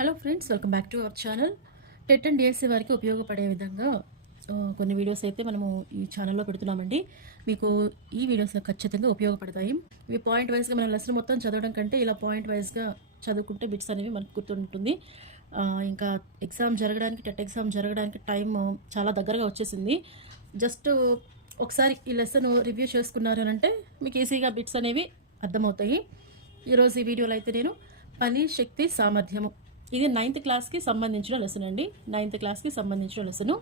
Hello friends, welcome back to our channel. TET and DSC వారికి ఉపయోగపడే విధంగా కొన్ని వీడియోస్ అయితే మనము ఈ ఛానల్లో పెడుతున్నామండి. మీకు ఈ వీడియోస్ ఖచ్చితంగా ఉపయోగపడతాయి. ఇవి పాయింట్ వైజ్గా మనం లెసన్ మొత్తం చదవడం కంటే ఇలా పాయింట్ వైజ్గా చదువుకుంటే బిట్స్ అనేవి మనకు గుర్తుంటుంది. ఇంకా ఎగ్జామ్ జరగడానికి, టెట్ ఎగ్జామ్ జరగడానికి టైం చాలా దగ్గరగా వచ్చేసింది. జస్ట్ ఒకసారి ఈ లెసన్ రివ్యూ చేసుకున్నారు అని అంటే మీకు ఈజీగా బిట్స్ అనేవి అర్థమవుతాయి. ఈరోజు ఈ వీడియోలో అయితే నేను పని, శక్తి, సామర్థ్యము, ఇది 9th క్లాస్కి సంబంధించిన లెసన్ అండి. 9th క్లాస్కి సంబంధించిన లెసను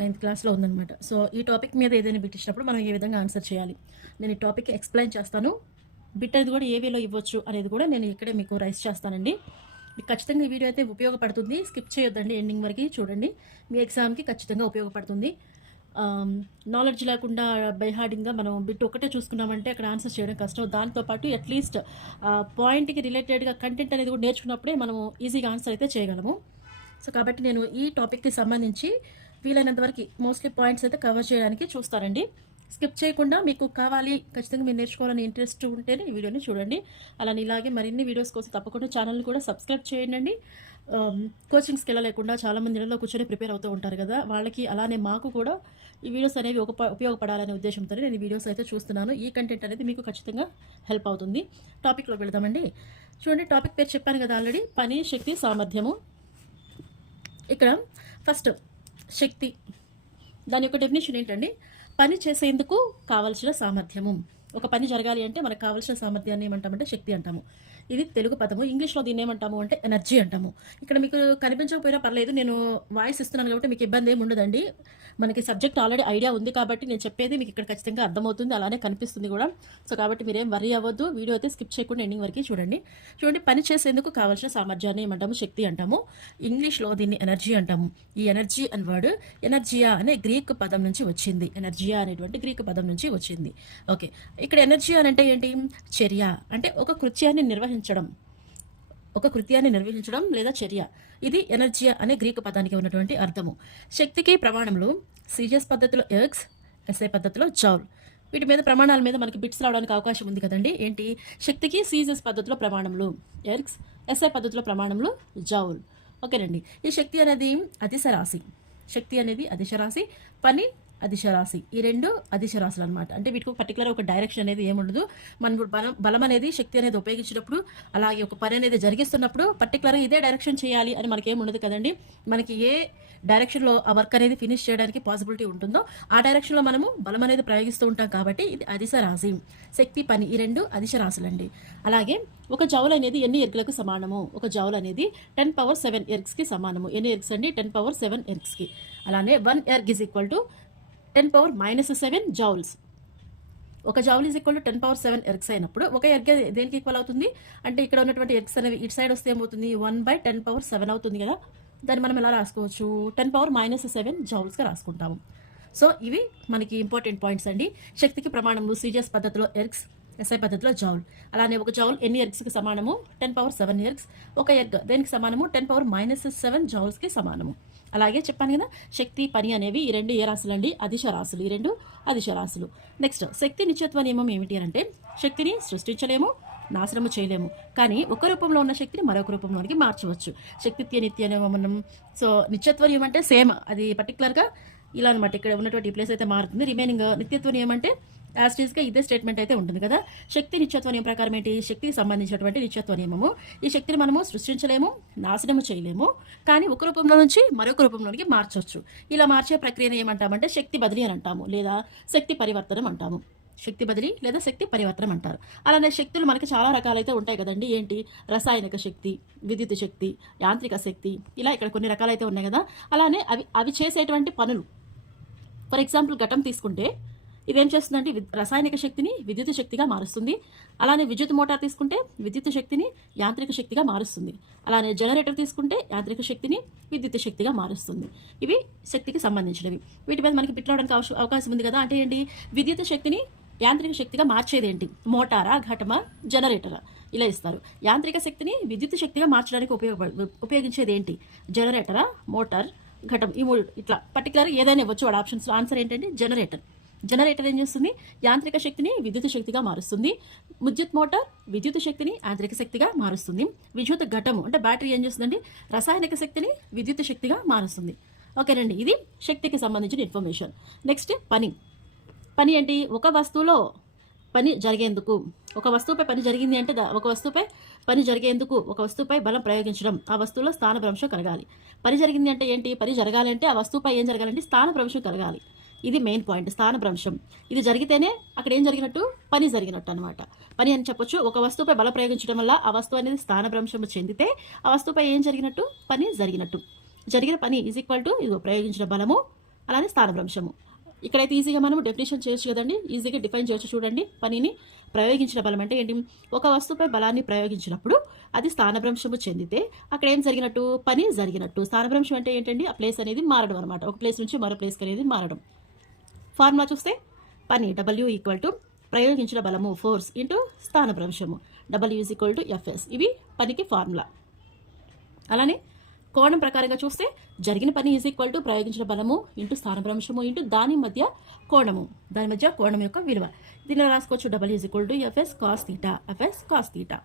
9th క్లాస్లో ఉందన్నమాట. సో ఈ టాపిక్ మీద ఏదైనా బిట్ ఇచ్చినప్పుడు మనం ఏ విధంగా ఆన్సర్ చేయాలి, నేను ఈ టాపిక్ ఎక్స్ప్లెయిన్ చేస్తాను. బిట్ అనేది కూడా ఏ వేలో ఇవ్వచ్చు అనేది కూడా నేను ఇక్కడే మీకు రైస్ చేస్తానండి. మీకు ఖచ్చితంగా ఈ వీడియో అయితే ఉపయోగపడుతుంది. స్కిప్ చేయొద్దండి, ఎండింగ్ వరకు చూడండి. మీ ఎగ్జామ్కి ఖచ్చితంగా ఉపయోగపడుతుంది. నాలెడ్జ్ లేకుండా బైహార్డింగ్గా మనం బిట్ ఒకటే చూసుకున్నామంటే అక్కడ ఆన్సర్ చేయడం కష్టం. దాంతోపాటు అట్లీస్ట్ పాయింట్కి రిలేటెడ్గా కంటెంట్ అనేది కూడా నేర్చుకున్నప్పుడే మనం ఈజీగా ఆన్సర్ అయితే చేయగలము. సో కాబట్టి నేను ఈ టాపిక్కి సంబంధించి వీలైనంత వరకు మోస్ట్లీ పాయింట్స్ అయితే కవర్ చేయడానికి చూస్తానండి. స్కిప్ చేయకుండా మీకు కావాలి, ఖచ్చితంగా మీరు నేర్చుకోవాలని ఇంట్రెస్ట్ ఉంటేనే ఈ వీడియోని చూడండి. అలానే ఇలాగే మరిన్ని వీడియోస్ కోసం తప్పకుండా ఛానల్ని కూడా సబ్స్క్రైబ్ చేయండి. కోచింగ్స్కి వెళ్ళలేకుండా చాలామంది ఇళ్ళలో కూర్చొని ప్రిపేర్ అవుతూ ఉంటారు కదా, వాళ్ళకి అలానే మాకు కూడా ఈ వీడియోస్ అనేవి ఉపయోగపడాలనే ఉద్దేశంతో నేను ఈ వీడియోస్ అయితే చూస్తున్నాను. ఈ కంటెంట్ అనేది మీకు ఖచ్చితంగా హెల్ప్ అవుతుంది. టాపిక్లోకి వెళదామండి. చూడండి, టాపిక్ పేరు చెప్పాను కదా ఆల్రెడీ, పని, శక్తి, సామర్థ్యము. ఇక్కడ ఫస్ట్ శక్తి, దాని యొక్క డెఫినేషన్ ఏంటండి? పని చేసేందుకు కావలసిన సామర్థ్యము. ఒక పని జరగాలి అంటే మనకు కావాల్సిన సామర్థ్యాన్ని ఏమంటామంటే శక్తి అంటాము. ఇది తెలుగు పదము. ఇంగ్లీష్లో దీన్ని ఏమంటాము అంటే ఎనర్జీ అంటాము. ఇక్కడ మీకు కనిపించకపోయినా పర్లేదు, నేను వాయిస్ ఇస్తున్నాను కాబట్టి మీకు ఇబ్బంది ఏమి ఉండదండి. మనకి సబ్జెక్ట్ ఆల్రెడీ ఐడియా ఉంది కాబట్టి నేను చెప్పేది మీకు ఇక్కడ ఖచ్చితంగా అర్థమవుతుంది, అలానే కనిపిస్తుంది కూడా. సో కాబట్టి మీరేం వరీ అవ్వద్దు, వీడియో అయితే స్కిప్ చేయకుండా ఎండింగ్ వరకు చూడండి. పని చేసేందుకు కావాల్సిన సామర్థ్యాన్ని ఏమంటాము? శక్తి అంటాము. ఇంగ్లీష్లో దీన్ని ఎనర్జీ అంటాము. ఈ ఎనర్జీ అనే వర్డ్ ఎనర్జియా అనే గ్రీక్ పదం నుంచి వచ్చింది. ఎనర్జియా అనేటువంటి గ్రీక్ పదం నుంచి వచ్చింది. ఓకే, ఇక్కడ ఎనర్జీ అని అంటే ఏంటి? చర్య అంటే ఒక కృత్యాన్ని నిర్వహించడం లేదా చర్య. ఇది ఎనర్జీ అనే గ్రీకు పదానికి ఉన్నటువంటి అర్థము. శక్తికి ప్రమాణంలో సీజియస్ పద్ధతిలో ఎర్గ్స్, ఎస్ఐ పద్ధతిలో జౌల్. వీటి మీద ప్రమాణాల మీద మనకి బిట్స్ రావడానికి అవకాశం ఉంది కదండి. ఏంటి? శక్తికి సీజియస్ పద్ధతిలో ప్రమాణంలో ఎర్గ్స్, ఎస్ఐ పద్ధతిలో ప్రమాణంలో జౌల్. ఓకేనండి. ఈ శక్తి అనేది అదిశ రాశి. శక్తి అనేది అదిశ రాశి, పని అదిశ రాశి. ఈ రెండు అదిశ రాశులు అనమాట. అంటే వీటికి పర్టికులర్ ఒక డైరెక్షన్ అనేది ఏముండదు. మనం బలం అనేది, శక్తి అనేది ఉపయోగించినప్పుడు, అలాగే ఒక పని అనేది జరిగిస్తున్నప్పుడు పర్టికులర్గా ఇదే డైరెక్షన్ చేయాలి అని మనకి ఏముండదు కదండి. మనకి ఏ డైరెక్షన్లో ఆ వర్క్ అనేది ఫినిష్ చేయడానికి పాసిబిలిటీ ఉంటుందో ఆ డైరెక్షన్లో మనము బలం అనేది ప్రయోగిస్తూ ఉంటాం కాబట్టి ఇది అదిశ రాశి. శక్తి, పని ఈ రెండు అదిశ రాశులండి. అలాగే ఒక జౌల్ అనేది ఎన్ని ఎర్గ్లకు సమానము? ఒక జౌల్ అనేది 10⁻7 ఎర్గ్స్కి సమానము. ఎన్ని ఎర్గ్స్ అండి? 10⁻7 ఎర్గ్స్కి. అలానే 1 erg is equal to 10⁻−7 joules. ఒక joule is equal to 10⁻7 ergs అయినప్పుడు ఒక ఎర్గ్ దేనికి ఈక్వల్ అవుతుంది అంటే ఇక్కడ ఉన్నటువంటి ఎర్గ్స్ అనేవి ఇటు సైడ్ వస్తే ఏమవుతుంది? 1/10⁻7 అవుతుంది కదా. దాన్ని మనం ఎలా రాసుకోవచ్చు? 10⁻−7 జౌల్స్గా రాసుకుంటాము. సో ఇవి మనకి ఇంపార్టెంట్ పాయింట్స్ అండి. శక్తికి ప్రమాణంలో సీజియస్ పద్ధతిలో ఎర్గ్స్, ఎస్ఐ పద్ధతిలో జౌల్. అలానే ఒక జౌల్ ఎన్ని ఎర్గ్స్కి సమానము? 10⁻7 ఎర్గ్స్. ఒక ఎర్గ్ దేనికి సమానము? 10⁻−7 జౌల్స్కి సమానము. అలాగే చెప్పాను కదా, శక్తి, పని అనేవి ఈ రెండు ఏ రాశులు అండి? అదిశ రాశులు. ఈ రెండు అదిశ రాశులు. నెక్స్ట్, శక్తి నిత్యత్వ నియమం ఏమిటి అంటే శక్తిని సృష్టించలేము, నాశనము చేయలేము, కానీ ఒక రూపంలో ఉన్న శక్తిని మరొక రూపంలోనికి మార్చవచ్చు. శక్తిత్య నిత్య నియమం. సో నిత్యత్వ నియమం అంటే సేమ్, అది పర్టికులర్గా ఇలా అనమాట. ఇక్కడ ఉన్నటువంటి ప్లేస్ అయితే మారుతుంది. రిమైనింగ్ నిత్యత్వ నియమం అంటే యాస్టీస్గా ఇదే స్టేట్మెంట్ అయితే ఉంటుంది కదా. శక్తి నిత్యత్వ నియమం ప్రకారం ఏంటి? శక్తికి సంబంధించినటువంటి నిత్యత్వ నియమము. ఈ శక్తిని మనము సృష్టించలేము, నాశనము చేయలేము, కానీ ఒక రూపంలో నుంచి మరొక రూపంలోనికి మార్చవచ్చు. ఇలా మార్చే ప్రక్రియను ఏమంటామంటే శక్తి బదిలీ అని అంటాము, లేదా శక్తి పరివర్తనం అంటాము. శక్తి బదిలీ లేదా శక్తి పరివర్తనం అంటారు. అలానే శక్తులు మనకి చాలా రకాలైతే ఉంటాయి కదండి. ఏంటి? రసాయనిక శక్తి, విద్యుత్ శక్తి, యాంత్రిక శక్తి, ఇలా ఇక్కడ కొన్ని రకాలైతే ఉన్నాయి కదా. అలానే అవి చేసేటువంటి పనులు. ఫర్ ఎగ్జాంపుల్ ఘటం తీసుకుంటే ఇదేం చేస్తుందంటే రసాయనిక శక్తిని విద్యుత్ శక్తిగా మారుస్తుంది. అలానే విద్యుత్ మోటార్ తీసుకుంటే విద్యుత్ శక్తిని యాంత్రిక శక్తిగా మారుస్తుంది. అలానే జనరేటర్ తీసుకుంటే యాంత్రిక శక్తిని విద్యుత్ శక్తిగా మారుస్తుంది. ఇవి శక్తికి సంబంధించినవి. వీటి మీద మనకి బిట్ రావడానికి అవకాశం ఉంది కదా. అంటే ఏంటి? విద్యుత్ శక్తిని యాంత్రిక శక్తిగా మార్చేది ఏంటి? మోటారా, ఘటమా, జనరేటరా? ఇలా ఇస్తారు. యాంత్రిక శక్తిని విద్యుత్ శక్తిగా మార్చడానికి ఉపయోగించేది ఏంటి? జనరేటరా, మోటార్, ఘటం, ఈ మూడు. ఇట్లా పర్టికులర్ ఏదైనా ఇవ్వచ్చు వాడు ఆప్షన్స్లో. ఆన్సర్ ఏంటంటే జనరేటర్. జనరేటర్ ఏం చేస్తుంది? యాంత్రిక శక్తిని విద్యుత్ శక్తిగా మారుస్తుంది. విద్యుత్ మోటార్ విద్యుత్ శక్తిని యాంత్రిక శక్తిగా మారుస్తుంది. విద్యుత్ ఘటము అంటే బ్యాటరీ ఏం చేస్తుందండి? రసాయనిక శక్తిని విద్యుత్ శక్తిగా మారుస్తుంది. ఓకేనండి, ఇది శక్తికి సంబంధించిన ఇన్ఫర్మేషన్. నెక్స్ట్ పని ఏంటి? ఒక వస్తువులో పని జరిగేందుకు, ఒక వస్తువుపై పని జరిగింది అంటే ఒక వస్తువుపై పని జరిగేందుకు ఒక వస్తువుపై బలం ప్రయోగించడం, ఆ వస్తువులో స్థానభ్రంశం కలగాలి. పని జరిగింది అంటే ఏంటి? పని జరగాలంటే ఆ వస్తువుపై ఏం జరగాలంటే స్థానభ్రంశం కలగాలి. ఇది మెయిన్ పాయింట్, స్థానభ్రంశం. ఇది జరిగితేనే అక్కడ ఏం జరిగినట్టు? పని జరిగినట్టు అనమాట. పని అని చెప్పొచ్చు. ఒక వస్తువుపై బలం ప్రయోగించడం వల్ల ఆ వస్తువు అనేది స్థానభ్రంశం చెందితే ఆ వస్తువుపై ఏం జరిగినట్టు? పని జరిగినట్టు. జరిగిన పని ఈజ్ ఈక్వల్ టు ఇదిగో ప్రయోగించిన బలము అలానే స్థానభ్రంశము. ఇక్కడైతే ఈజీగా మనం డెఫినేషన్ చేయొచ్చు కదండి, ఈజీగా డిఫైన్ చేయొచ్చు. చూడండి, పనిని ప్రయోగించిన బలం అంటే ఏంటి? ఒక వస్తువుపై బలాన్ని ప్రయోగించినప్పుడు అది స్థానభ్రంశము చెందితే అక్కడ ఏం జరిగినట్టు? పని జరిగినట్టు. స్థానభ్రంశం అంటే ఏంటండి? ఆ ప్లేస్ అనేది మారడం అనమాట, ఒక ప్లేస్ నుంచి మరో ప్లేస్కి అనేది మారడం. ఫార్ములా చూస్తే పని W ఈక్వల్ టు ప్రయోగించిన బలము ఫోర్స్ ఇంటూ స్థానభ్రంశము, W is equal to FS. ఇవి పనికి ఫార్ములా. అలానే కోణం ప్రకారంగా చూస్తే జరిగిన పని ఈజ్ ఈక్వల్ టు ప్రయోగించిన బలము ఇంటూ స్థానభ్రంశము ఇంటూ దాని మధ్య కోణము, దాని మధ్య కోణం యొక్క విలువ. దీనిలో రాసుకోవచ్చు W is equal to FS cos theta, FS cos theta.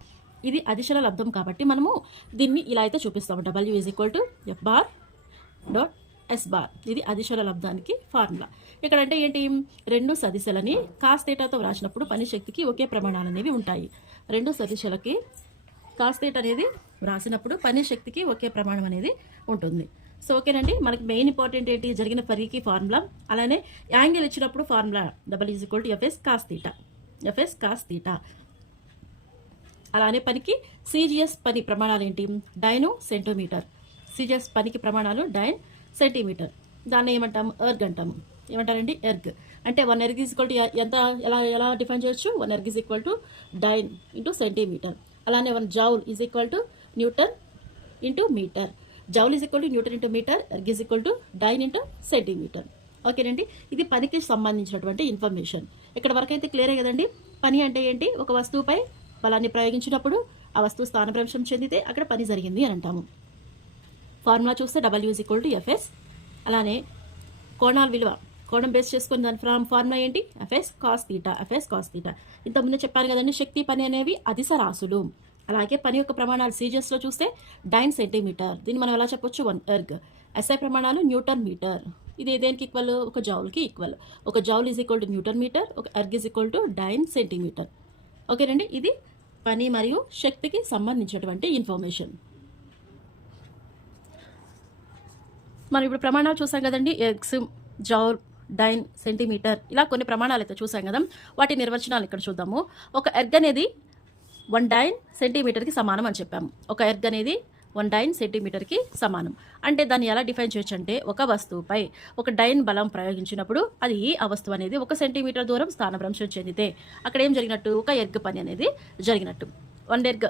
ఇది అదిశల లబ్ధం కాబట్టి మనము దీన్ని ఇలా అయితే చూపిస్తాము. W is equal to F bar dot S bar. ఇది అదిశల లబ్ధానికి ఫార్ములా. ఇక్కడ అంటే ఏంటి? రెండు సదిశలని కాస్ తీటాతో వ్రాసినప్పుడు పని శక్తికి ఒకే ప్రమాణాలు అనేవి ఉంటాయి. రెండు సదిశలకి కాస్ తీటా అనేది వ్రాసినప్పుడు పని శక్తికి ఒకే ప్రమాణం అనేది ఉంటుంది. సో ఓకేనండి, మనకి మెయిన్ ఇంపార్టెంట్ ఏంటి? జరిగిన పనికి ఫార్ములా, అలానే యాంగిల్ ఇచ్చినప్పుడు formula W is equal to FS cos theta, FS cos theta. అలానే పనికి CGS పని ప్రమాణాలు ఏంటి? Dyne centimetre. CGS పనికి ప్రమాణాలు డైన్ సెంటీమీటర్. దాన్ని ఏమంటాము? ఎర్గ్ అంటాము. ఏమంటారండి? ఎర్గ్. అంటే 1 ఎర్గ్ ఈజ్ ఈక్వల్ టు ఎంత, ఎలా డిఫైన్ చేయొచ్చు? 1 erg is equal to dyne into centimetre. అలానే 1 joule is equal to newton into metre. Joule is equal to newton into metre, erg is equal to dyne into centimetre. ఓకేనండి, ఇది పనికి సంబంధించినటువంటి information. ఇక్కడ వరకు అయితే క్లియరే కదండి. పని అంటే ఏంటి? ఒక వస్తువుపై బలాన్ని ప్రయోగించినప్పుడు ఆ వస్తువు స్థానభ్రంశం చెందితే అక్కడ పని జరిగింది అని అంటాము. ఫార్ములా చూస్తే W is equal to FS. అలానే కోణాల విలువ, కోణం బేస్ చేసుకుని దాని ఫార్ములా ఏంటి? FS cos theta, FS cos theta. ఇంతకుముందే చెప్పాను కదండి, శక్తి పని అనేవి అదిశ రాశులు. అలాగే పని యొక్క ప్రమాణాలు CGSలో చూస్తే డైన్ సెంటీమీటర్. దీన్ని మనం ఎలా చెప్పొచ్చు? 1 ఎర్గ్. SI ప్రమాణాలు న్యూటన్ మీటర్. ఇది దేనికి ఈక్వల్? ఒక జౌల్కి ఈక్వల్. ఒక joule is equal to newton metre, ఒక erg is equal to dyne centimetre. ఓకేనండి, ఇది పని మరియు శక్తికి సంబంధించినటువంటి ఇన్ఫర్మేషన్. మనం ఇప్పుడు ప్రమాణాలు చూసాం కదండి, ఎగ్స్, జౌల్, డైన్, సెంటీమీటర్, ఇలా కొన్ని ప్రమాణాలు అయితే చూసాం కదా. వాటి నిర్వచనాలు ఇక్కడ చూద్దాము. ఒక ఎర్గ్ అనేది 1 డైన్ సెంటీమీటర్కి సమానం అని చెప్పాము. ఒక ఎర్గ్ అనేది 1 డైన్ సెంటీమీటర్కి సమానం. అంటే దాన్ని ఎలా డిఫైన్ చేయొచ్చు అంటే, ఒక వస్తువుపై ఒక డైన్ బలం ప్రయోగించినప్పుడు అది ఆ వస్తువు అనేది 1 సెంటీమీటర్ దూరం స్థానభ్రంశం చెందితే అక్కడ ఏం జరిగినట్టు? ఒక ఎర్గ్ పని అనేది జరిగినట్టు. 1 ఎర్గ్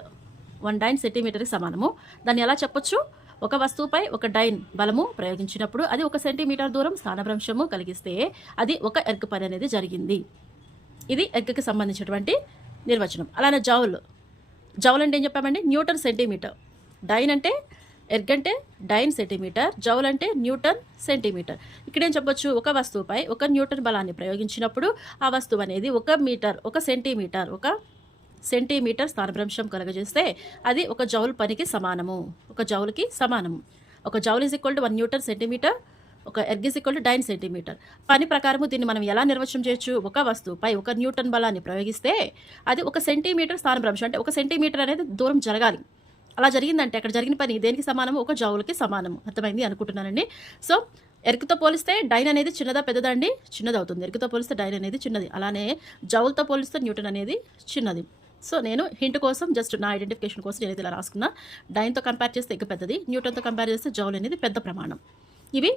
1 డైన్ సెంటీమీటర్కి సమానము. దాన్ని ఎలా చెప్పొచ్చు? ఒక వస్తువుపై ఒక డైన్ బలము ప్రయోగించినప్పుడు అది 1 సెంటీమీటర్ దూరం స్థానభ్రంశము కలిగిస్తే అది ఒక ఎర్గ్ పని అనేది జరిగింది. ఇది ఎర్గ్కి సంబంధించినటువంటి నిర్వచనం. అలానే జౌల్ అంటే ఏం చెప్పామండి? Newton centimetre. డైన్ అంటే ఎర్గ్ అంటే డైన్ సెంటీమీటర్, జౌల్ అంటే న్యూటన్ సెంటీమీటర్. ఇక్కడేం చెప్పొచ్చు? ఒక వస్తువుపై 1 న్యూటన్ బలాన్ని ప్రయోగించినప్పుడు ఆ వస్తువు అనేది 1 సెంటీమీటర్ స్థానభ్రంశం కలగజేస్తే అది ఒక జౌల్ పనికి సమానము. ఒక జౌల్కి సమానము. ఒక joule is equal to 1 newton centimetre, ఒక erg is equal to dyne centimetre. పని ప్రకారము దీన్ని మనం ఎలా నిర్వచనం చేయొచ్చు? ఒక వస్తువుపై 1 న్యూటన్ బలాన్ని ప్రయోగిస్తే అది 1 సెంటీమీటర్ స్థానభ్రంశం, అంటే 1 సెంటీమీటర్ అనేది దూరం జరగాలి. అలా జరిగిందంటే అక్కడ జరిగిన పని దేనికి సమానము? ఒక జౌల్కి సమానము. అర్థమైంది అనుకుంటున్నానండి. సో ఎర్గ్తో పోలిస్తే డైన్ అనేది చిన్నదా పెద్దదా అండి? చిన్నది అవుతుంది. ఎర్గ్తో పోలిస్తే డైన్ అనేది చిన్నది. అలానే జౌల్తో పోలిస్తే న్యూటన్ అనేది చిన్నది. సో నేను హింట్ కోసం జస్ట్ నా ఐడెంటిఫికేషన్ కోసం నేనైతే ఇలా రాసుకున్నా. డైన్తో కంపేర్ చేస్తే ఎగ్ పెద్దది, న్యూటన్తో కంపేర్ చేస్తే జౌల్ అనేది పెద్ద ప్రమాణం. ఇవి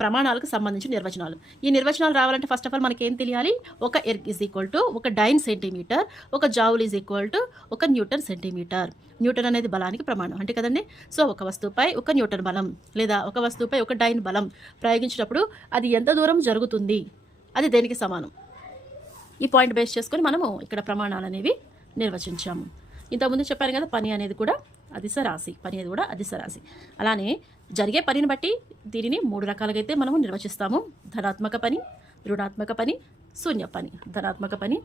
ప్రమాణాలకు సంబంధించిన నిర్వచనాలు. ఈ నిర్వచనాలు రావాలంటే ఫస్ట్ ఆఫ్ ఆల్ మనకి ఏం తెలియాలి? ఒక ఎర్గ్ ఈజ్ ఈక్వల్ టు ఒక డైన్ సెంటీమీటర్, ఒక జౌల్ ఈజ్ ఈక్వల్ టు ఒక న్యూటన్ సెంటీమీటర్. న్యూటన్ అనేది బలానికి ప్రమాణం అంటే కదండి. సో ఒక వస్తువుపై 1 న్యూటన్ బలం లేదా ఒక వస్తువుపై 1 డైన్ బలం ప్రయోగించినప్పుడు అది ఎంత దూరం జరుగుతుంది, అది దేనికి సమానం? ఈ పాయింట్ బేస్ చేసుకొని మనము ఇక్కడ ప్రమాణాలు అనేవి నిర్వచించాము. ఇంతకుముందు చెప్పాను కదా, పని అనేది కూడా అదిశ రాశి. పని అనేది కూడా అదిశ రాశి. అలానే జరిగే పనిని బట్టి దీనిని 3 రకాలుగా అయితే మనము నిర్వచిస్తాము. ధనాత్మక పని, రుణాత్మక పని, శూన్య పని. ధనాత్మక పని,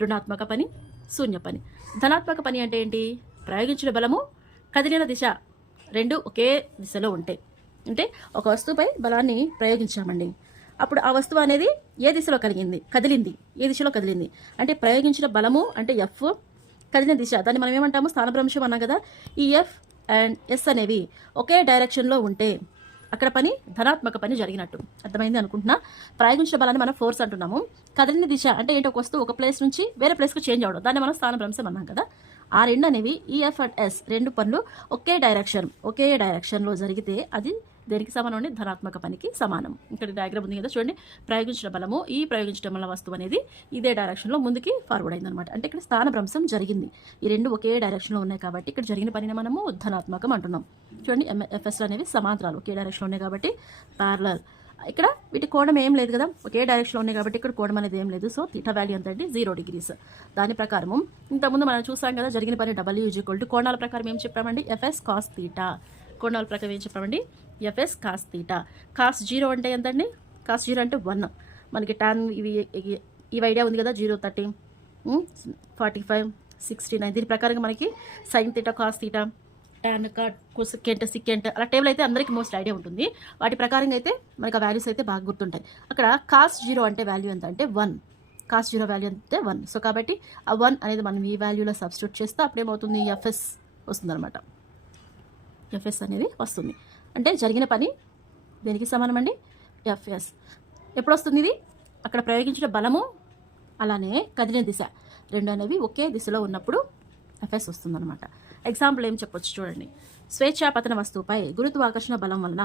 రుణాత్మక పని, శూన్య పని. ధనాత్మక పని అంటే ఏంటి? ప్రయోగించిన బలము, కదిలిన దిశ రెండు ఒకే దిశలో ఉంటాయి. అంటే ఒక వస్తువుపై బలాన్ని ప్రయోగించామండి, అప్పుడు ఆ వస్తువు అనేది ఏ దిశలో కదిలింది, ఏ దిశలో కదిలింది అంటే ప్రయోగించిన బలము అంటే ఎఫ్, కదిలిన దిశ దాన్ని మనం ఏమంటాము? స్థానభ్రంశం అన్నాం కదా. ఈ ఎఫ్ అండ్ ఎస్ అనేవి ఒకే డైరెక్షన్లో ఉంటే అక్కడ పని ధనాత్మక పని జరిగినట్టు. అర్థమైంది అనుకుంటున్నా. ప్రయోగించిన బలాన్ని మనం ఫోర్స్ అంటున్నాము. కదిలిన దిశ అంటే ఏంటి? ఒక వస్తువు ఒక ప్లేస్ నుంచి వేరే ప్లేస్కి చేంజ్ అవ్వడం, దాన్ని మనం స్థానభ్రంశం అన్నాం కదా. ఆ రెండు అనేవి ఈఎఫ్ అండ్ ఎస్ రెండు పనులు ఒకే డైరెక్షన్లో జరిగితే అది దేనికి సమానం అండి? ధనాత్మక పనికి సమానం. ఇక్కడ డయాగ్రామ్ ఉంది కదా చూడండి. ప్రయోగించిన బలము, ఈ ప్రయోగించిన బల వస్తువు అనేది ఇదే డైరెక్షన్లో ముందుకి ఫార్వర్డ్ అయిందనమాట. అంటే ఇక్కడ స్థానభ్రంశం జరిగింది. ఈ రెండు ఒకే డైరెక్షన్లో ఉన్నాయి కాబట్టి ఇక్కడ జరిగిన పనిని మనము ధనాత్మకం అంటున్నాం. చూడండి, ఎఫ్ఎస్లు అనేవి సమాంతరాలు ఒకే డైరెక్షన్లో ఉన్నాయి కాబట్టి ప్యారలల్. ఇక్కడ వీటి కోణం ఏం లేదు కదా, ఒకే డైరెక్షన్లో ఉన్నాయి కాబట్టి ఇక్కడ కోణం అనేది ఏం లేదు. సో థీటా వాల్యూ ఎంత అంటే 0 degrees. దాని ప్రకారము ఇంతకుముందు మనం చూసాం కదా, జరిగిన పని W కోణాల ప్రకారం ఏం చెప్పామండి? FS cos theta. కోణాల ప్రకారం ఏం చెప్పామండి? FS cos theta. కాస్ 0 అంటే ఎంతండి? కాస్ 0 అంటే 1. మనకి టాన్ ఇవి ఐడియా ఉంది కదా, 0, 30, 45, 69. దీని ప్రకారంగా మనకి sine theta, cos theta, tan, cot, cosecant, secant అలా టేబుల్ అయితే అందరికీ మోస్ట్ ఐడియా ఉంటుంది. వాటి ప్రకారంగా అయితే మనకి ఆ వాల్యూస్ అయితే బాగా గుర్తుంటాయి. అక్కడ కాస్ 0 అంటే వాల్యూ ఎంత అంటే 1. కాస్ 0 వాల్యూ అంటే 1. సో కాబట్టి ఆ 1 అనేది మనం ఈ వాల్యూలో సబ్స్టిట్యూట్ చేస్తే అప్పుడేమవుతుంది? ఎఫ్ఎస్ వస్తుంది అనమాట. ఎఫ్ఎస్ అనేది వస్తుంది. అంటే జరిగిన పని దేనికి సమానం అండి? ఎఫ్ఎస్. ఎప్పుడు వస్తుంది ఇది? అక్కడ ప్రయోగించిన బలము అలానే కదిలిన దిశ రెండు అనేవి ఒకే దిశలో ఉన్నప్పుడు ఎఫ్ఎస్ వస్తుందన్నమాట. ఎగ్జాంపుల్ ఏం చెప్పొచ్చు చూడండి. స్వేచ్ఛాపతన వస్తువుపై గురుత్వాకర్షణ బలం వలన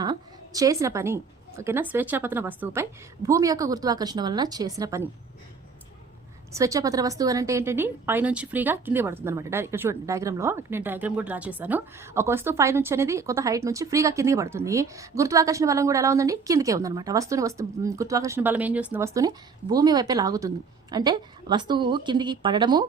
చేసిన పని. ఓకేనా? స్వేచ్ఛాపతన వస్తువుపై భూమి యొక్క గురుత్వాకర్షణ వలన చేసిన పని. స్వేచ్ఛాపతన వస్తువు అని అంటే ఏంటండి? పైనుంచి ఫ్రీగా కింది పడుతుంది అనమాట. ఇక్కడ చూడండి డయాగ్రామ్లో, నేను డయాగ్రామ్ కూడా డ్రా చేశాను. ఒక వస్తువు పైనుంచి అనేది కొంత హైట్ నుంచి ఫ్రీగా కిందికి పడుతుంది. గురుత్వాకర్షణ బలం కూడా ఎలా ఉందండి? కిందికే ఉందన్నమాట. గురుత్వాకర్షణ బలం ఏం చేస్తుంది? వస్తువుని భూమి వైపే లాగుతుంది. అంటే వస్తువు కిందికి పడడము,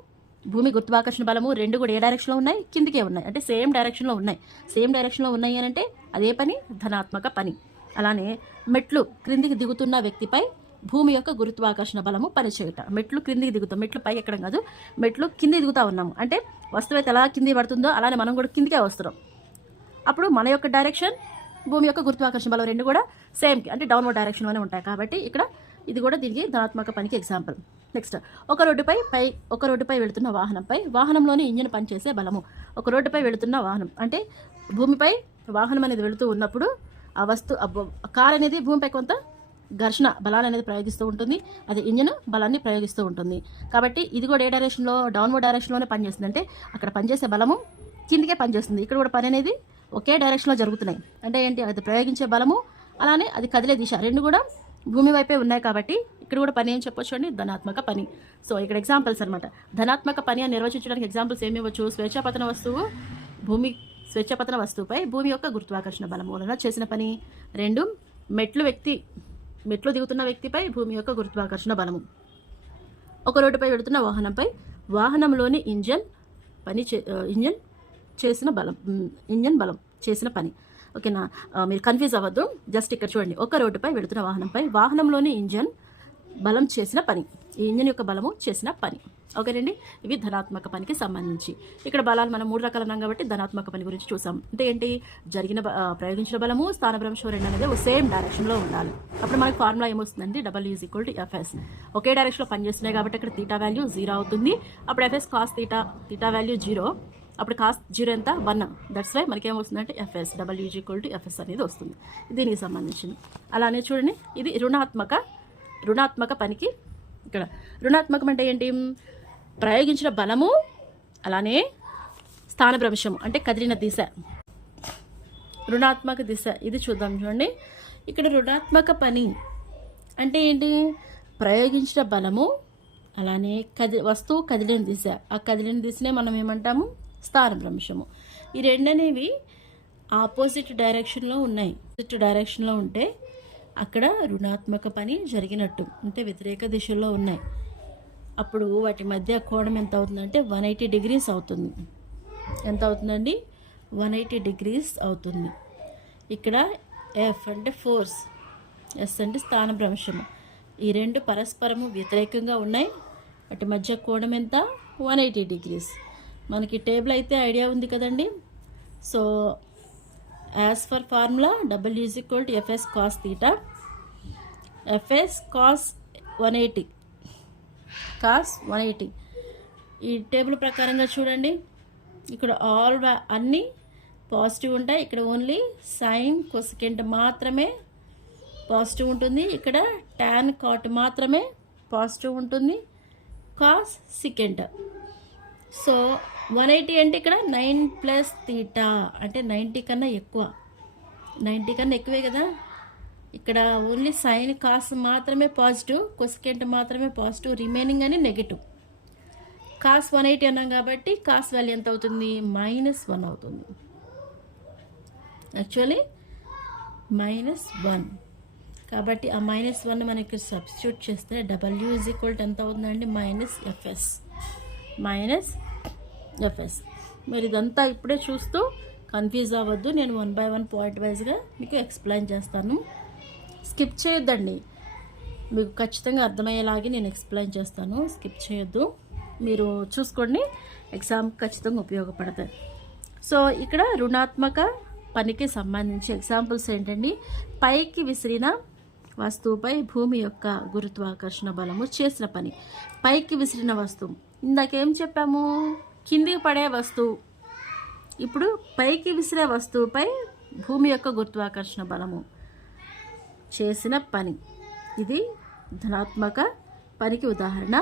భూమి గురుత్వాకర్షణ బలము రెండు కూడా ఏ డైరెక్షన్లో ఉన్నాయి? కిందికే ఉన్నాయి. అంటే సేమ్ డైరెక్షన్లో ఉన్నాయి. సేమ్ డైరెక్షన్లో ఉన్నాయి అని అంటే అదే పని ధనాత్మక పని. అలానే మెట్లు క్రిందికి దిగుతున్న వ్యక్తిపై భూమి యొక్క గురుత్వాకర్షణ బలము పనిచేయుట. మెట్లు క్రిందికి దిగుతాం, మెట్లు పై ఎక్కడం కాదు, మెట్లు కింది దిగుతూ ఉన్నాము. అంటే వస్తువు అయితే ఎలా కింది పడుతుందో అలానే మనం కూడా కిందికే వస్తున్నాం. అప్పుడు మన యొక్క డైరెక్షన్, భూమి యొక్క గురుత్వాకర్షణ బలం రెండు కూడా సేమ్, అంటే డౌన్వర్డ్ డైరెక్షన్లోనే ఉంటాయి. కాబట్టి ఇక్కడ ఇది కూడా దీనికి ధనాత్మక పనికి ఎగ్జాంపుల్. నెక్స్ట్, ఒక రోడ్డుపై వెళుతున్న వాహనంలోని ఇంజిన్ పనిచేసే బలము. ఒక రోడ్డుపై వెళుతున్న వాహనం అంటే భూమిపై వాహనం అనేది వెళుతూ ఉన్నప్పుడు ఆ కార్ అనేది భూమిపై కొంత ఘర్షణ బలాన్ని అనేది ప్రయోగిస్తూ ఉంటుంది. అది ఇంజిన్ బలాన్ని ప్రయోగిస్తూ ఉంటుంది. కాబట్టి ఇది కూడా ఏ డైరెక్షన్లో? డౌన్వర్డ్ డైరెక్షన్లోనే పనిచేస్తుంది. అంటే అక్కడ పనిచేసే బలము కిందికే పనిచేస్తుంది. ఇక్కడ కూడా పని అనేది ఒకే డైరెక్షన్లో జరుగుతున్నాయి. అంటే ఏంటి? అది ప్రయోగించే బలము అలానే అది కదిలే దిశ రెండు కూడా భూమి వైపే ఉన్నాయి. కాబట్టి ఇక్కడ కూడా పని ఏం చెప్పొచ్చు అండి? ధనాత్మక పని. సో ఇక్కడ ఎగ్జాంపుల్స్ అనమాట. ధనాత్మక పని అని నిర్వచించడానికి ఎగ్జాంపుల్స్ ఏమి ఇవ్వచ్చు? స్వేచ్ఛాపతన వస్తువుపై భూమి యొక్క గురుత్వాకర్షణ బలం వలన చేసిన పని. 2, మెట్లు దిగుతున్న వ్యక్తిపై భూమి యొక్క గురుత్వాకర్షణ బలము. ఒక రోడ్డుపై వెళుతున్న వాహనంలోని ఇంజన్ బలం చేసిన పని. ఓకేనా? మీరు కన్ఫ్యూజ్ అవ్వద్దు. జస్ట్ ఇక్కడ చూడండి, ఒక రోడ్డుపై వెళుతున్న వాహనంలోని ఇంజన్ బలం చేసిన పని. ఈ ఇంజన్ యొక్క బలము చేసిన పని. ఓకేనండి, ఇవి ధనాత్మక పనికి సంబంధించి. ఇక్కడ బలాలు మనం 3 రకాలు ఉన్నాం కాబట్టి ధనాత్మక పని గురించి చూసాం. అంటే ఏంటి? ప్రయోగించిన బలము, స్థానభ్రంశం రెండు అనేది సేమ్ డైరెక్షన్లో ఉండాలి. అప్పుడు మనకి ఫార్ములా ఏమొస్తుందండి? W=FS. ఒకే డైరెక్షన్లో పనిచేస్తున్నాయి కాబట్టి ఇక్కడ థీటా వాల్యూ 0 అవుతుంది. అప్పుడు FS కాస్ థీటా వాల్యూ 0. అప్పుడు కాస్ 0 ఎంత? 1. దట్స్ వై మనకి ఏమొస్తుందంటే FS, W=FS అనేది వస్తుంది. దీనికి సంబంధించింది. అలానే చూడండి, ఇది రుణాత్మక పనికి. ఇక్కడ రుణాత్మకం అంటే ఏంటి? ప్రయోగించిన బలము అలానే స్థానభ్రంశము అంటే కదిలిన దిశ. రుణాత్మక దిశ ఇది చూద్దాం చూడండి. ఇక్కడ రుణాత్మక పని అంటే ఏంటి? ప్రయోగించిన బలము అలానే వస్తువు కదిలిన దిశ. ఆ కదిలిన దిశనే మనం ఏమంటాము? స్థానభ్రంశము. ఈ రెండు అనేవి ఆపోజిట్ డైరెక్షన్లో ఉన్నాయి. ఆపోజిట్ డైరెక్షన్లో ఉంటే అక్కడ రుణాత్మక పని జరిగినట్టు, అంటే వ్యతిరేక దిశలో ఉన్నాయి. అప్పుడు వాటి మధ్య కోణం ఎంత అవుతుందంటే 180 degrees అవుతుంది. ఎంత అవుతుందండి? 180 degrees అవుతుంది. ఇక్కడ F అంటే ఫోర్స్, S అంటే స్థానభ్రంశము, ఈ రెండు పరస్పరము వ్యతిరేకంగా ఉన్నాయి. వాటి మధ్య కోణం ఎంత? 180 degrees. మనకి టేబుల్ అయితే ఐడియా ఉంది కదండి. So as for formula W is equal to FS cos theta. FS cos 180 cos 180. ఈ టేబుల్ ప్రకారంగా చూడండి, ఇక్కడ అన్నీ పాజిటివ్ ఉంటాయి. ఇక్కడ ఓన్లీ సైన్ కొసెకెంట్ మాత్రమే పాజిటివ్ ఉంటుంది. ఇక్కడ tan cot మాత్రమే పాజిటివ్ ఉంటుంది. కాస్ సికెంట్. సో 180 అంటే ఇక్కడ 9 ప్లస్ తీటా అంటే 90 కన్నా ఎక్కువ. 90 కన్నా ఎక్కువే కదా. ఇక్కడ ఓన్లీ సైన్ కాస్ మాత్రమే పాజిటివ్, కొసెకెంట్ మాత్రమే పాజిటివ్, రిమైనింగ్ అని నెగిటివ్. కాస్ 180 అన్నాం కాబట్టి కాస్ వాల్యూ ఎంత అవుతుంది? -1 అవుతుంది. యాక్చువల్లీ -1. కాబట్టి ఆ -1 మనకి సబ్స్టిట్యూట్ చేస్తే W ఈజ్ ఈక్వల్ టు ఎంత అవుతుందండి? -FS. మరి ఇదంతా ఇప్పుడే చూస్తూ కన్ఫ్యూజ్ అవ్వద్దు. నేను 1 by 1 పాయింట్ వైజ్గా మీకు ఎక్స్ప్లెయిన్ చేస్తాను. స్కిప్ చేయొద్దండి. మీకు ఖచ్చితంగా అర్థమయ్యేలాగే నేను ఎక్స్ప్లెయిన్ చేస్తాను. స్కిప్ చేయొద్దు. మీరు చూసుకోండి, ఎగ్జామ్ ఖచ్చితంగా ఉపయోగపడతాయి. సో ఇక్కడ రుణాత్మక పనికి సంబంధించి ఎగ్జాంపుల్స్ ఏంటండి? పైకి విసిరిన వస్తువుపై భూమి యొక్క గురుత్వాకర్షణ బలము చేసిన పని. పైకి విసిరిన వస్తువు, ఇందాకేం చెప్పాము? కిందికి పడే వస్తువు. ఇప్పుడు పైకి విసిరే వస్తువుపై భూమి యొక్క గురుత్వాకర్షణ బలము చేసిన పని. ఇది ధనాత్మక పనికి ఉదాహరణ.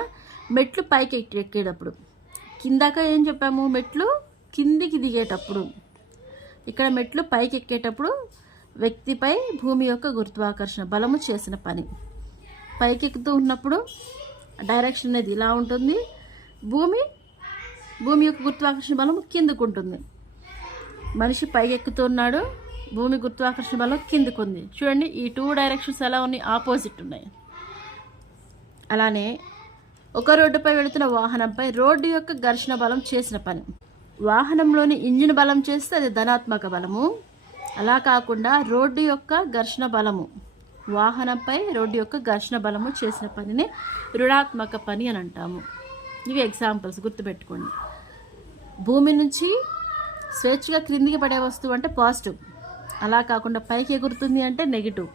మెట్లు పైకి ఎక్కేటప్పుడు, కిందాక ఏం చెప్పాము? మెట్లు కిందికి దిగేటప్పుడు. ఇక్కడ మెట్లు పైకి ఎక్కేటప్పుడు వ్యక్తిపై భూమి యొక్క గురుత్వాకర్షణ బలము చేసిన పని. పైకి ఎక్కుతూ ఉన్నప్పుడు డైరెక్షన్ అనేది ఇలా ఉంటుంది. భూమి యొక్క గురుత్వాకర్షణ బలం కిందకు ఉంటుంది. మనిషి పైకి ఎక్కుతున్నాడు, భూమి గురుత్వాకర్షణ బలం కిందకు ఉంది. చూడండి, ఈ 2 డైరెక్షన్స్ ఎలా ఉన్నాయి? ఆపోజిట్ ఉన్నాయి. అలానే ఒక రోడ్డుపై వెళుతున్న వాహనంపై రోడ్డు యొక్క ఘర్షణ బలం చేసిన పని. వాహనంలోని ఇంజిన్ బలం చేస్తే అది ధనాత్మక బలము. అలా కాకుండా రోడ్డు యొక్క ఘర్షణ బలము, వాహనంపై రోడ్డు యొక్క ఘర్షణ బలము చేసిన పనిని రుణాత్మక పని అని అంటాము. ఇవి ఎగ్జాంపుల్స్ గుర్తుపెట్టుకోండి. భూమి నుంచి స్వేచ్ఛగా క్రిందికి పడే వస్తువు అంటే పాజిటివ్. అలా కాకుండా పైకి ఎగురుతుంది అంటే నెగిటివ్.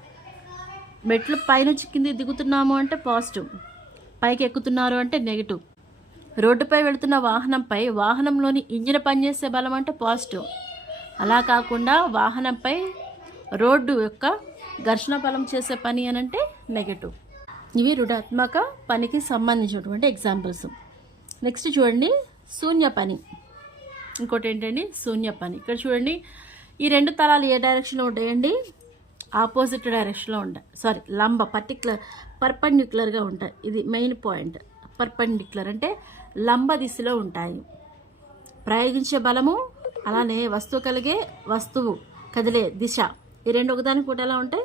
మెట్లు పైనుంచి కిందికి దిగుతున్నాము అంటే పాజిటివ్, పైకి ఎక్కుతున్నారు అంటే నెగిటివ్. రోడ్డుపై వెళుతున్న వాహనంపై వాహనంలోని ఇంజిన్ పనిచేసే బలం అంటే పాజిటివ్. అలా కాకుండా వాహనంపై రోడ్డు యొక్క ఘర్షణ బలం చేసే పని అని అంటే నెగటివ్. ఇవి రుణాత్మక పనికి సంబంధించినటువంటి ఎగ్జాంపుల్స్. నెక్స్ట్ చూడండి, శూన్య పని. ఇంకోటి ఏంటండి? శూన్య పని. ఇక్కడ చూడండి, ఈ 2 తలాలు ఏ డైరెక్షన్లో ఉంటాయండి? ఆపోజిట్ డైరెక్షన్లో ఉంటాయి. పర్పెండిక్యులర్గా ఉంటాయి. ఇది మెయిన్ పాయింట్. పర్పెండిక్యులర్ అంటే లంబ దిశలో ఉంటాయి. ప్రయోగించే బలము అలానే వస్తువు కదిలే దిశ, ఈ 2 ఒకదానికి కూడా ఎలా ఉంటాయి?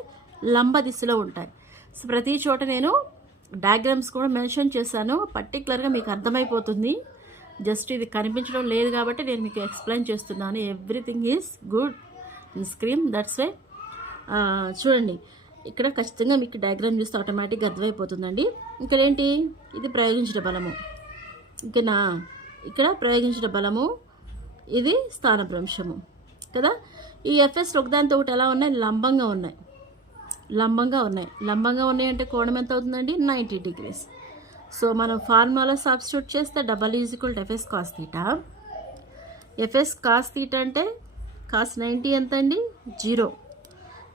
లంబ దిశలో ఉంటాయి. సో ప్రతి చోట నేను డయాగ్రామ్స్ కూడా మెన్షన్ చేశాను. పర్టికులర్గా మీకు అర్థమైపోతుంది. జస్ట్ ఇది కనిపించడం లేదు కాబట్టి నేను మీకు ఎక్స్ప్లెయిన్ చేస్తున్నాను. Everything is good in screen, that's why. చూడండి, ఇక్కడ ఖచ్చితంగా మీకు డయాగ్రామ్ చూస్తే ఆటోమేటిక్గా అర్థమైపోతుందండి. ఇక్కడ ఏంటి? ఇది ప్రయోగించిన బలము. ఓకేనా? ఇక్కడ ప్రయోగించిన బలము, ఇది స్థానభ్రంశము కదా. ఈ FS ఒకదానితో ఒకటి ఎలా ఉన్నాయి? లంబంగా ఉన్నాయి. లంబంగా ఉన్నాయి అంటే కోణం ఎంత అవుతుందండి? 90 degrees. సో మనం ఫార్ములాలో సబ్స్టిట్యూట్ చేస్తే W is equal to FS cos theta. FS cos theta అంటే cos 90 ఎంత అండి? 0.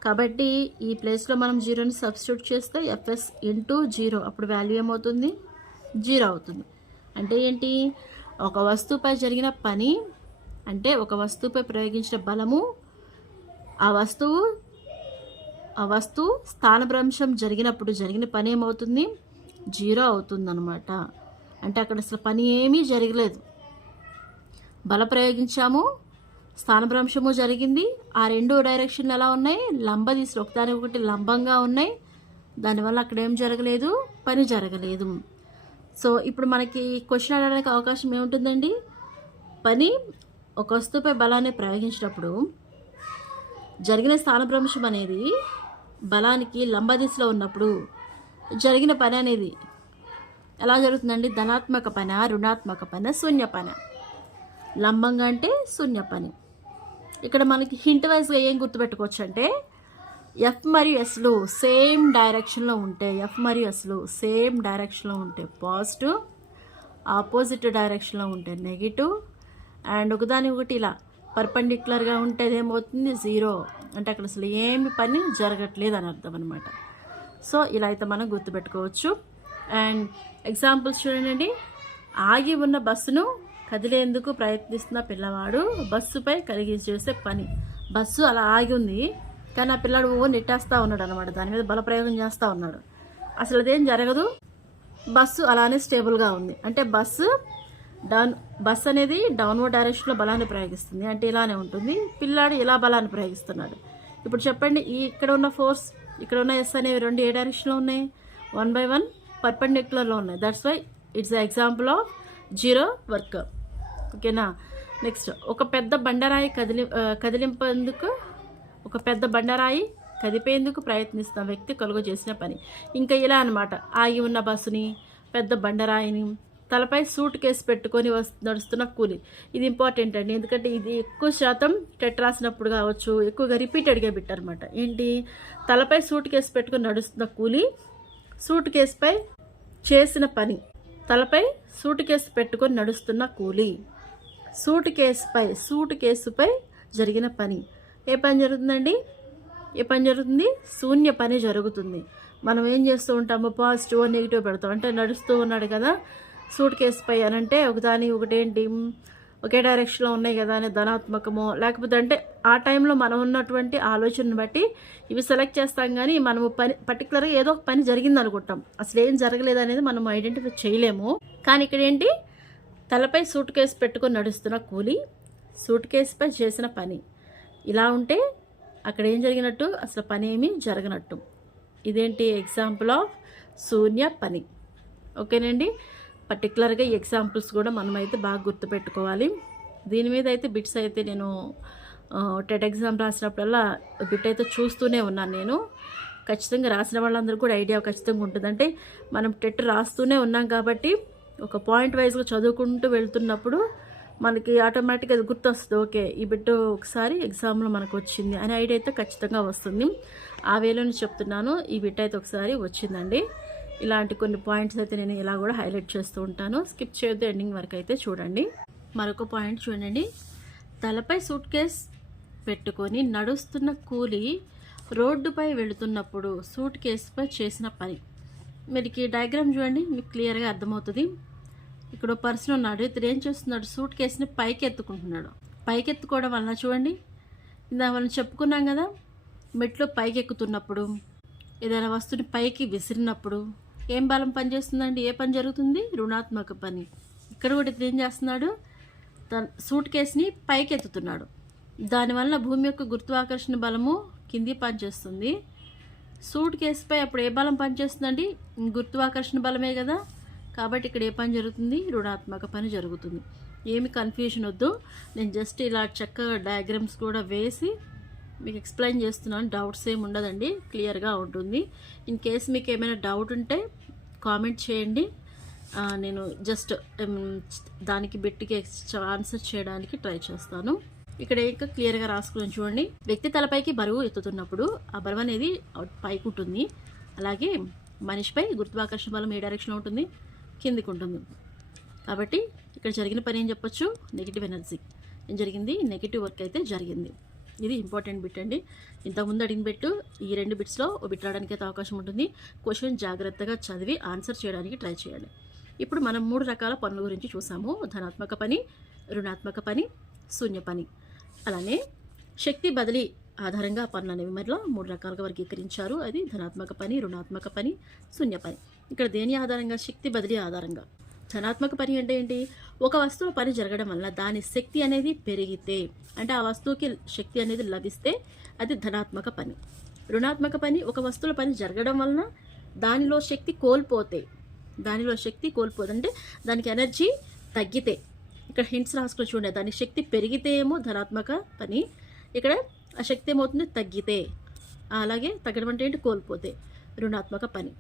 కాబట్టి ఈ ప్లేస్లో మనం 0ని సబ్స్టిట్యూట్ చేస్తే FS ఇంటూ 0, అప్పుడు వాల్యూ ఏమవుతుంది? 0 అవుతుంది. అంటే ఏంటి? ఒక వస్తువుపై జరిగిన పని అంటే ఒక వస్తువుపై ప్రయోగించిన బలము, ఆ వస్తువు స్థానభ్రంశం జరిగినప్పుడు జరిగిన పని ఏమవుతుంది? 0 అవుతుందన్నమాట. అంటే అక్కడ అసలు పని ఏమీ జరగలేదు. బల ప్రయోగించాము, స్థానభ్రంశము జరిగింది. ఆ 2 డైరెక్షన్లు ఎలా ఉన్నాయి? లంబ దిశలో, ఒకదాని ఒకటి లంబంగా ఉన్నాయి. దానివల్ల అక్కడ ఏం జరగలేదు? పని జరగలేదు. సో ఇప్పుడు మనకి క్వశ్చన్ అడగడానికి అవకాశం ఏముంటుందండి? పని ఒక వస్తువుపై బలాన్ని ప్రయోగించినప్పుడు జరిగిన స్థానభ్రంశం అనేది బలానికి లంబ దిశలో ఉన్నప్పుడు జరిగిన పని అనేది ఎలా జరుగుతుందండి? ధనాత్మక పని, రుణాత్మక పని, శూన్య పని. లంబంగా అంటే శూన్య పని. ఇక్కడ మనకి హింట్ వైజ్గా ఏం గుర్తుపెట్టుకోవచ్చు అంటే ఎఫ్ మరియు ఎస్లు సేమ్ డైరెక్షన్లో ఉంటే, ఎఫ్ మరియు ఎస్లు సేమ్ డైరెక్షన్లో ఉంటే పాజిటివ్, ఆపోజిట్ డైరెక్షన్లో ఉంటే నెగిటివ్, అండ్ ఒకదాని ఒకటి ఇలా పర్పెండిక్యులర్గా ఉంటే ఏమవుతుంది? జీరో. అంటే అక్కడ అసలు ఏమి పని జరగట్లేదు అని అర్థం అనమాట. సో ఇలా అయితే మనం గుర్తుపెట్టుకోవచ్చు. అండ్ ఎగ్జాంపుల్స్ చూడండి. ఆగి ఉన్న బస్సును కదిలేందుకు ప్రయత్నిస్తున్న పిల్లవాడు బస్సుపై కలిగి చేసే పని. బస్సు అలా ఆగి ఉంది, కానీ ఆ పిల్లాడు నెట్టేస్తూ ఉన్నాడు అనమాట, దాని మీద బలప్రయోగం చేస్తూ ఉన్నాడు. అసలు అదేం జరగదు, బస్సు అలానే స్టేబుల్గా ఉంది. అంటే బస్ అనేది డౌన్వర్డ్ డైరెక్షన్లో బలాన్ని ప్రయోగిస్తుంది, అంటే ఇలానే ఉంటుంది. పిల్లాడు ఇలా బలాన్ని ప్రయోగిస్తున్నాడు. ఇప్పుడు చెప్పండి, ఇక్కడ ఉన్న ఫోర్స్, ఇక్కడ ఉన్న ఎస్ అనేవి రెండు ఏ డైరెక్షన్లో ఉన్నాయి? 1/1 పర్పెండిక్యులర్లో ఉన్నాయి. That's why it's example of zero work. ఓకేనా? నెక్స్ట్, ఒక పెద్ద బండరాయి కదిపేందుకు ప్రయత్నిస్తున్న వ్యక్తి కలుగు చేసిన పని. ఇంకా ఇలా అనమాట. ఆగి ఉన్న బస్సుని, పెద్ద బండరాయిని, తలపై సూట్ కేసు పెట్టుకొని నడుస్తున్న కూలి. ఇది ఇంపార్టెంట్ అండి, ఎందుకంటే ఇది ఎక్కువ శాతం టెట్ రాసినప్పుడు కావచ్చు, ఎక్కువగా రిపీటెడ్గా పెట్టారనమాట. ఏంటి? తలపై సూట్ కేసు పెట్టుకొని నడుస్తున్న కూలి, సూట్ కేసుపై చేసిన పని. తలపై సూట్ కేసు పెట్టుకొని నడుస్తున్న కూలి, సూట్ కేసుపై జరిగిన పని. ఏ పని జరుగుతుందండి? ఏ పని జరుగుతుంది? శూన్య పని జరుగుతుంది. మనం ఏం చేస్తూ ఉంటాము? పాజిటివ్ నెగిటివ్ పెడతాం. అంటే నడుస్తూ ఉన్నాడు కదా సూట్ కేసుపై అని అంటే ఒకటేంటి, ఒకే డైరెక్షన్లో ఉన్నాయి కదా అని ధనాత్మకమో, లేకపోతే అంటే ఆ టైంలో మనం ఉన్నటువంటి ఆలోచనను బట్టి ఇవి సెలెక్ట్ చేస్తాం. కానీ మనము పర్టికులర్గా ఏదో ఒక పని జరిగింది అనుకుంటాం, అసలు ఏం జరగలేదు అనేది మనం ఐడెంటిఫై చేయలేము. కానీ ఇక్కడ ఏంటి? తలపై సూట్ కేసు పెట్టుకొని నడుస్తున్న కూలి, సూట్ కేసుపై చేసిన పని. ఇలా ఉంటే అక్కడ ఏం జరిగినట్టు? అసలు పని ఏమీ జరగనట్టు. ఇదేంటి? ఎగ్జాంపుల్ ఆఫ్ శూన్య పని. ఓకేనండి? పర్టికులర్గా ఈ ఎగ్జాంపుల్స్ కూడా మనమైతే బాగా గుర్తుపెట్టుకోవాలి. దీని మీద అయితే బిట్స్ అయితే నేను టెట్ ఎగ్జామ్ రాసినప్పుడల్లా బిట్ అయితే చూస్తూనే ఉన్నాను. నేను ఖచ్చితంగా రాసిన వాళ్ళందరూ కూడా ఐడియా ఖచ్చితంగా ఉంటుంది. అంటే మనం టెట్ రాస్తూనే ఉన్నాం కాబట్టి ఒక పాయింట్ వైజ్గా చదువుకుంటూ వెళ్తున్నప్పుడు మనకి ఆటోమేటిక్గా అది గుర్తొస్తుంది. ఓకే, ఈ బిట్ ఒకసారి ఎగ్జామ్లో మనకు వచ్చింది అనే ఐడియా అయితే ఖచ్చితంగా వస్తుంది. ఆ వేలోనే చెప్తున్నాను. ఈ బిట్ అయితే ఒకసారి వచ్చిందండి. ఇలాంటి కొన్ని పాయింట్స్ అయితే నేను ఇలా కూడా హైలైట్ చేస్తూ ఉంటాను. స్కిప్ చేయొద్దు, ఎండింగ్ వరకు అయితే చూడండి. మరొక పాయింట్ చూడండి. తలపై సూట్ కేస్ పెట్టుకొని నడుస్తున్న కూలి రోడ్డుపై వెళుతున్నప్పుడు సూట్ కేసుపై చేసిన పని. మీకు డయాగ్రామ్ చూడండి, మీకు క్లియర్గా అర్థమవుతుంది. ఇక్కడ పర్సన్ ఉన్నాడు, ఇతను ఏం చేస్తున్నాడు? సూట్ కేసుని పైకి ఎత్తుకుంటున్నాడు. పైకి ఎత్తుకోవడం వలన చూడండి, ఇందాక మనం చెప్పుకున్నాం కదా, మెట్లు పైకి ఎక్కుతున్నప్పుడు, ఏదైనా వస్తువుని పైకి విసిరినప్పుడు ఏం బలం పనిచేస్తుందండి? ఏ పని జరుగుతుంది? రుణాత్మక పని. ఇక్కడ కూడా ఇతను ఏం చేస్తున్నాడు? తన సూట్ కేసుని పైకి ఎత్తుతున్నాడు. దానివల్ల భూమి యొక్క గురుత్వాకర్షణ బలము కింది పనిచేస్తుంది. సూట్ కేసుపై అప్పుడు ఏ బలం పనిచేస్తుందండి? గురుత్వాకర్షణ బలమే కదా. కాబట్టి ఇక్కడ ఏ పని జరుగుతుంది? రుణాత్మక పని జరుగుతుంది. ఏమి కన్ఫ్యూజన్ వద్దు, నేను జస్ట్ ఇలా చక్కగా డయాగ్రామ్స్ కూడా వేసి మీకు ఎక్స్ప్లెయిన్ చేస్తున్నాను. డౌట్స్ ఏమి ఉండదండి, క్లియర్గా ఉంటుంది. ఇన్ కేస్ మీకు ఏమైనా డౌట్ ఉంటే కామెంట్ చేయండి, నేను జస్ట్ దానికి బెట్టికి ఆన్సర్ చేయడానికి ట్రై చేస్తాను. ఇక్కడ ఇంకా క్లియర్గా రాసుకుని చూడండి. వ్యక్తి తలపైకి బరువు ఎత్తుతున్నప్పుడు ఆ బరువు అనేది పైకి ఉంటుంది. అలాగే మనిషిపై గురుత్వాకర్షణ బలం ఏ డైరెక్షన్లో ఉంటుంది? కిందికి ఉంటుంది. కాబట్టి ఇక్కడ జరిగిన పని ఏం చెప్పొచ్చు? Negative energy. ఏం జరిగింది? నెగిటివ్ వర్క్ అయితే జరిగింది. ఇది ఇంపార్టెంట్ బిట్ అండి. ఇంతకుముందు అడిగిన బిట్, ఈ రెండు బిట్స్లో ఓ బిట్ రావడానికి అయితే అవకాశం ఉంటుంది. క్వశ్చన్ జాగ్రత్తగా చదివి ఆన్సర్ చేయడానికి ట్రై చేయండి. ఇప్పుడు మనం 3 రకాల పనుల గురించి చూసాము. ధనాత్మక పని, రుణాత్మక పని, శూన్య పని. అలానే శక్తి బదిలీ ఆధారంగా పనులు అనేవి మరిలో 3 రకాలుగా వర్గీకరించారు. అది ధనాత్మక పని, రుణాత్మక పని, శూన్య పని. ఇక్కడ దేని ఆధారంగా? శక్తి బదిలీ ఆధారంగా. ధనాత్మక పని అంటే ఏంటి? ఒక వస్తువు పని జరగడం వల్ల దాని శక్తి అనేది పెరిగితే, అంటే ఆ వస్తువుకి శక్తి అనేది లభిస్తే అది ధనాత్మక పని. రుణాత్మక పని ఒక వస్తువుల పని జరగడం వలన దానిలో శక్తి కోల్పోతే అంటే దానికి ఎనర్జీ తగ్గితే. ఇక్కడ హింట్స్ రాసుకొని చూడండి. దానికి శక్తి పెరిగితే ఏమో ధనాత్మక పని, ఇక్కడ ఆ శక్తి ఏమవుతుంది? తగ్గితే. అలాగే తగ్గడం అంటే ఏంటి? కోల్పోతే రుణాత్మక పని.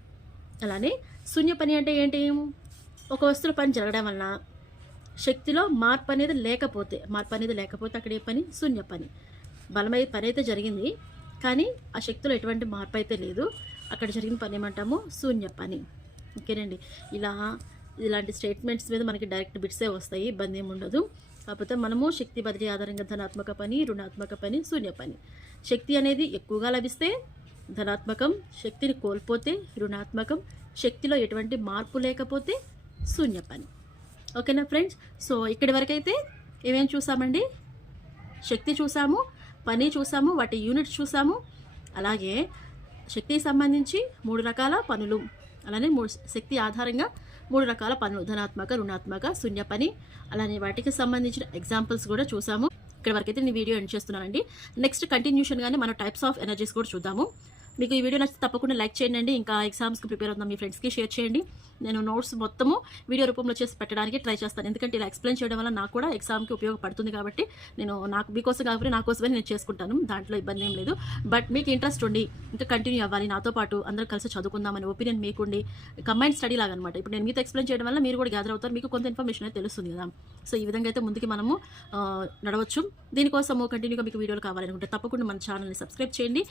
అలానే శూన్య పని అంటే ఏంటి? ఒక వస్తువుల పని జరగడం వలన శక్తిలో మార్పు అనేది లేకపోతే అక్కడ ఏ పని? శూన్య పని. బలమై పని అయితే జరిగింది, కానీ ఆ శక్తిలో ఎటువంటి మార్పు అయితే లేదు. అక్కడ జరిగిన పని ఏమంటాము? శూన్య పని. ఓకేనండి. ఇలాంటి స్టేట్మెంట్స్ మీద మనకి డైరెక్ట్ బిట్సే వస్తాయి, ఇబ్బంది ఏమి ఉండదు. కాకపోతే మనము శక్తి బదిలీ ఆధారంగా ధనాత్మక పని, రుణాత్మక పని, శూన్య పని. శక్తి అనేది ఎక్కువగా లభిస్తే ధనాత్మకం, శక్తిని కోల్పోతే రుణాత్మకం, శక్తిలో ఎటువంటి మార్పు లేకపోతే శూన్య పని. ఓకేనా ఫ్రెండ్స్? సో ఇక్కడి వరకైతే ఏమేమి చూసామండి? శక్తి చూసాము, పని చూసాము, వాటి యూనిట్స్ చూసాము. అలాగే శక్తికి సంబంధించి 3 రకాల పనులు, అలానే శక్తి ఆధారంగా 3 రకాల పనులు, ధనాత్మక, రుణాత్మక, శూన్య పని. అలానే వాటికి సంబంధించిన ఎగ్జాంపుల్స్ కూడా చూసాము. ఇక్కడ వరకైతే నేను వీడియో ఎండ్ చేస్తున్నానండి. నెక్స్ట్ కంటిన్యూషన్గానే మనం టైప్స్ ఆఫ్ ఎనర్జీస్ కూడా చూద్దాము. మీకు ఈ వీడియో నచ్చితే తప్పకుండా లైక్ చేయండి. ఇంకా ఎగ్జామ్స్కి ప్రిపేర్ అవుతున్న మీ ఫ్రెండ్స్కి షేర్ చేయండి. నేను నోట్స్ మొత్తము వీడియో రూపంలో చేసి పెట్టడానికి ట్రై చేస్తాను. ఎందుకంటే ఇలా ఎక్స్ప్లెయిన్ చేయడం వల్ల నాకు కూడా ఎగ్జామ్కి ఉపయోగపడుతుంది కాబట్టి మీకోసం కాబట్టి నా కోసమే నేను చేసుకుంటాను. దాంట్లో ఇబ్బంది ఏం లేదు. బట్ మీకు ఇంట్రెస్ట్ ఉండి ఇంకా కంటిన్యూ అవ్వాలి, నాతో పాటు అందరూ కలిసి చదువుకుందామని ఒపీనియన్ మీకుండి కంబైన్డ్ స్టడీ లాగా అనమాట. ఇప్పుడు నేను మీతో ఎక్స్ప్లెయిన్ చేయడం వల్ల మీరు కూడా గ్యాదర్ అవుతారు, మీకు కొంత ఇన్ఫర్మేషన్ అయితే తెలుస్తుంది కదా. సో ఈ విధంగా అయితే ముందుకి మనము నడవచ్చు. దీనికోసము కంటిన్యూగా మీకు వీడియోలు కావాలనుకుంటే తప్పకుండా మన ఛానల్ని సబ్స్క్రైబ్ చేయండి.